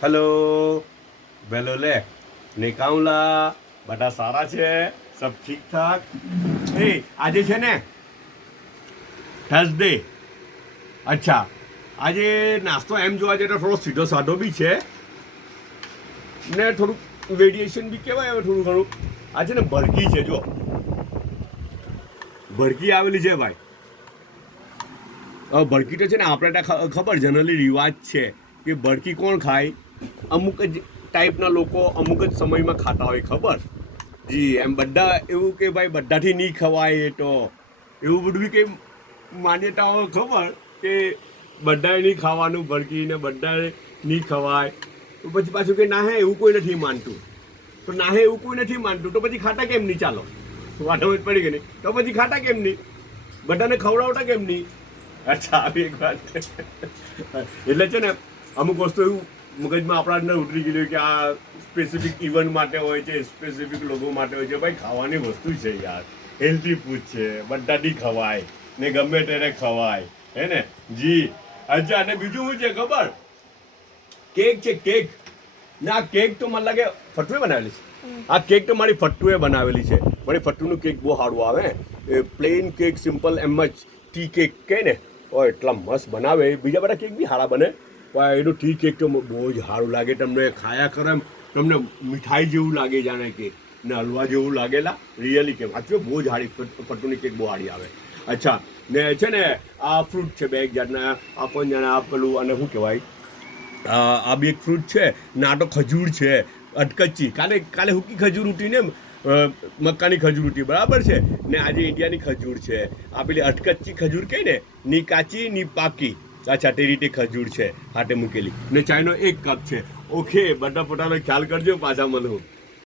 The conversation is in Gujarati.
હેલો વેલો લે નિકાઉલા બધા સારા છે સબ ઠીક ઠાક એ આજે છે ને થર્સડે અચ્છા આજે નાસ્તો એમ જોવા જઈએ તો થોડો સીધો સાધો બી છે ને થોડુંક વેરિએશન બી કહેવાય હવે થોડું ઘણું આજે ને ભડકી છે જો ભડકી આવેલી છે ભાઈ હવે ભડકી તો છે ને આપણે ત્યાં ખબર જનરલી રિવાજ છે કે ભડકી કોણ ખાય અમુક જ ટાઈપના લોકો અમુક જ સમયમાં ખાતા હોય ખબર જી એમ બધા એવું કે ભાઈ બધાથી નહીં ખવાય એ તો એવું બધું બી કંઈ માન્યતાઓ ખબર કે બધાએ નહીં ખાવાનું ભડકીને બધાએ નહીં ખવાય તો પછી પાછું કે ના હે એવું કોઈ નથી માનતું તો ના હે એવું કોઈ નથી માનતું તો પછી ખાતા કેમ નહીં ચાલો વાતો જ પડી ગઈ નહીં તો પછી ખાતા કેમ નહીં બધાને ખવડાવતા કેમ નહીં અચ્છા આવી એક વાત એટલે છે ને અમુક વસ્તુ એવું મગજમાં આપણા અંદર ઉતરી ગયેલું કે આ સ્પેસિફિક ઇવેન્ટ માટે હોય છે સ્પેસિફિક લોકો માટે હોય છે ભાઈ ખાવાની વસ્તુ છે યાર હેલ્ધી ફૂડ છે બધાથી ખવાય ને ગમે તેને ખવાય હે ને જી અચ્છા અને બીજું શું છે ખબર કેક છે કેક ના કેક તો મને લાગે ફટુએ બનાવેલી છે આ કેક તો મારી ફટ્ટુએ બનાવેલી છે મારી ફટ્ટુનું કેક બહુ સારું આવે એ પ્લેન કેક સિમ્પલ એમ જ ટી કેક કહે ને એટલા મસ્ત બનાવે બીજા બધા કેક બી સારા બને પણ એનું ટી કેક તો બહુ જ સારું લાગે તમને ખાયા કરો એમ તમને મીઠાઈ જેવું લાગે જાણે કે ને હલવા જેવું લાગેલા રિયલી કેમ સાચું બહુ જ સારી ફટ્ટુની કેક બહુ સારી આવે અચ્છા ને છે ને આ ફ્રૂટ છે બે એક જાતના આ પણ જાણે આ પેલું અને શું કહેવાય આ બી એક ફ્રૂટ છે ને આ તો ખજૂર છે અટકચ્ચી કાલે હુકી ખજૂર ઉઠી ને મક્કાની ખજૂર ઉઠી બરાબર છે ને આજે ઇન્ડિયાની ખજૂર છે આ પેલી અટકચ્ચી ખજૂર કહે ને ની કાચી ની પાકી અચ્છા તે રીતે ખજૂર છે હાટે મૂકેલી ને ચાયનો 1 કપ છે ઓકે બધા પોતાનો ખ્યાલ કરજો પાછા મળું